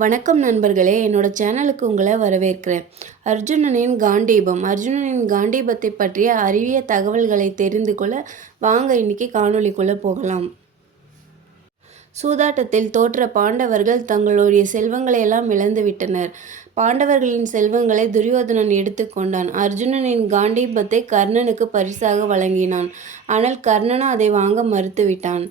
வணக்கம் நண்பர்களே என்னோட சேனலுக்கு உங்களை வரவேற்கிறேன். அர்ஜுனனின் காண்டீபம். அர்ஜுனனின் காண்டீபத்தை பற்றிய அரிய தகவல்களை தெரிந்து கொள்ள வாங்க இன்னைக்கு காணொலிக்குள்ளே போகலாம். சூதாட்டத்தில் தோற்ற பாண்டவர்கள் தங்களுடைய செல்வங்களை எல்லாம் இழந்துவிட்டனர் பாண்டவர்களின் செல்வங்களை துரியோதனன் எடுத்துக்கொண்டான் அர்ஜுனனின் காண்டீபத்தை கர்ணனுக்கு பரிசாக வழங்கினான். ஆனால் கர்ணனும் அதை வாங்க மறுத்துவிட்டான்.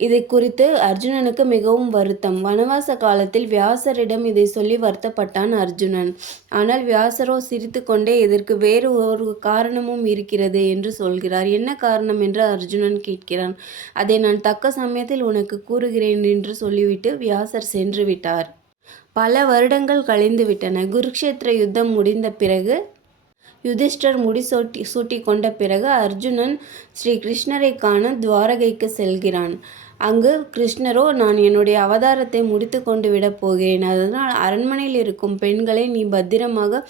இதை குறித்து அர்ஜுனனுக்கு மிகவும் வருத்தம். வனவாச காலத்தில் வியாசரிடம் இதை சொல்லி வருத்தப்பட்டான் அர்ஜுனன். ஆனால் வியாசரோ சிரித்து கொண்டே இதற்கு வேறு ஒரு காரணமும் இருக்கிறது என்று சொல்கிறார். என்ன காரணம்? என்று அர்ஜுனன் கேட்கிறான். அதை நான் தக்க சமயத்தில் உனக்கு கூறுகிறேன் என்று சொல்லிவிட்டு வியாசர் சென்று விட்டார். பல வருடங்கள் கழிந்து விட்டன குருக்ஷேத்திர யுத்தம் முடிந்த பிறகு யுதிஷ்டர் முடிசூட்டி சூட்டி கொண்ட பிறகு அர்ஜுனன் ஸ்ரீ கிருஷ்ணரை காண துவாரகைக்கு செல்கிறான். அங்கு கிருஷ்ணரோ நான் என்னுடைய அவதாரத்தை முடித்து கொண்டு விடப் போகிறேன். அதனால் அரண்மனையில் இருக்கும் பெண்களை நீ பத்திரமாக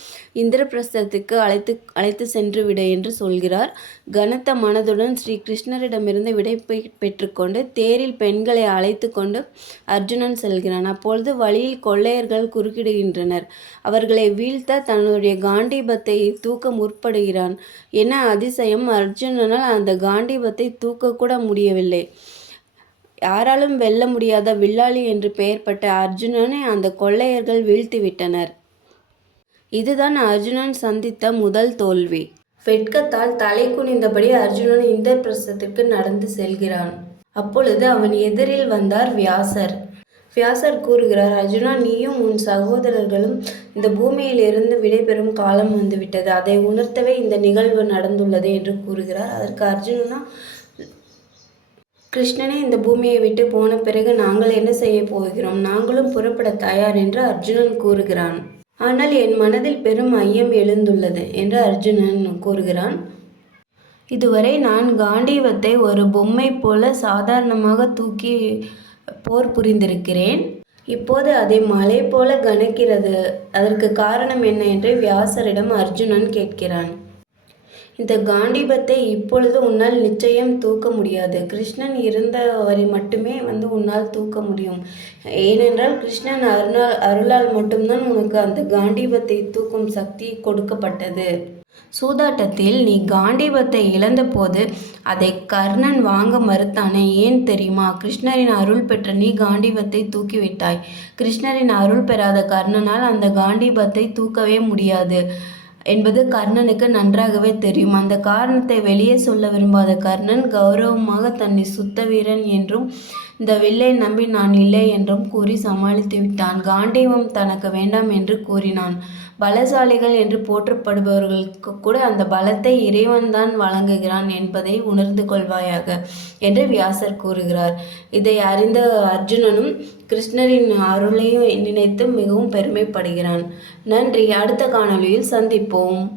இந்திரபிரஸ்தத்துக்கு அழைத்து அழைத்து சென்று விடு என்று சொல்கிறார். கனத்த மனதுடன் ஸ்ரீ கிருஷ்ணரிடமிருந்து விடை பெற்றுக்கொண்டு தேரில் பெண்களை அழைத்து கொண்டு அர்ஜுனன் செல்கிறான். அப்பொழுது வழியில் கொள்ளையர்கள் குறுக்கிடுகின்றனர். அவர்களை வீழ்த்த தன்னுடைய காண்டீபத்தை தூக்க முற்படுகிறான். என அதிசயம்? அர்ஜுனனால் அந்த காண்டீபத்தை தூக்கக்கூட முடியவில்லை. யாராலும் வெல்ல முடியாத வில்லாளி என்று பெயர்பட்ட அர்ஜுனனை அந்த கொள்ளையர்கள் வீழ்த்திவிட்டனர். இதுதான் அர்ஜுனன் சந்தித்த முதல் தோல்வி. வெட்கத்தால் தலை குனிந்தபடி அர்ஜுனன் இந்த பிரசத்திற்கு நடந்து செல்கிறான். அப்பொழுது அவன் எதிரில் வந்தார் வியாசர். வியாசர் கூறுகிறார் அர்ஜுனா நீயும் உன் சகோதரர்களும் இந்த பூமியிலிருந்து விடைபெறும் காலம் வந்துவிட்டது. அதை உணர்த்தவே இந்த நிகழ்வு நடந்துள்ளது என்று கூறுகிறார். அதற்கு அர்ஜுனனா கிருஷ்ணனே இந்த பூமியை விட்டு போன பிறகு நாங்கள் என்ன செய்ய போகிறோம்? நாங்களும் புறப்பட தயார் என்று அர்ஜுனன் கூறுகிறான். ஆனால் என் மனதில் பெரும் ஐயம் எழுந்துள்ளது என்று அர்ஜுனன் கூறுகிறான். இதுவரை நான் காண்டீவத்தை ஒரு பொம்மை போல சாதாரணமாக தூக்கி போர் புரிந்திருக்கிறேன். இப்போது அதை மலை போல கனக்கிறது அதற்கு காரணம் என்ன என்று வியாசரிடம் அர்ஜுனன் கேட்கிறான். இந்த காண்டிபத்தை இப்பொழுது உன்னால் நிச்சயம் தூக்க முடியாது. கிருஷ்ணன் இருந்தவரை மட்டுமே வந்து உன்னால் தூக்க முடியும். ஏனென்றால் கிருஷ்ணன் அருணால் அருளால் மட்டும்தான் உனக்கு அந்த காண்டிபத்தை தூக்கும் சக்தி கொடுக்கப்பட்டது. சூதாட்டத்தில் நீ காண்டிபத்தை இழந்தபோது அதை கர்ணன் வாங்க மறுத்தானே. ஏன் தெரியுமா? கிருஷ்ணரின் அருள் பெற்ற நீ காண்டிபத்தை தூக்கிவிட்டாய். கிருஷ்ணரின் அருள் பெறாத கர்ணனால் அந்த காண்டிபத்தை தூக்கவே முடியாது. என்பது கர்ணனுக்கு நன்றாகவே தெரியும். அந்த காரணத்தை வெளியே சொல்ல விரும்பாத கர்ணன் கௌரவமாக தன்னை சுத்த வீரன் என்றும் இந்த வில்லை நம்பி நான் இல்லை என்றும் கூறி சமாளித்து விட்டான். காண்டீவம் தனக்கு வேண்டாம் என்று கூறினான். பலசாலிகள் என்று போற்றப்படுபவர்களுக்கு கூட அந்த பலத்தை இறைவன்தான் வழங்குகிறான் என்பதை உணர்ந்து கொள்வாயாக என்று வியாசர் கூறுகிறார். இதை அறிந்த அர்ஜுனனும் கிருஷ்ணரின் அருளையும் நினைத்து மிகவும் பெருமைப்படுகிறான். நன்றி. அடுத்த காணொளியில் சந்திப்போம்.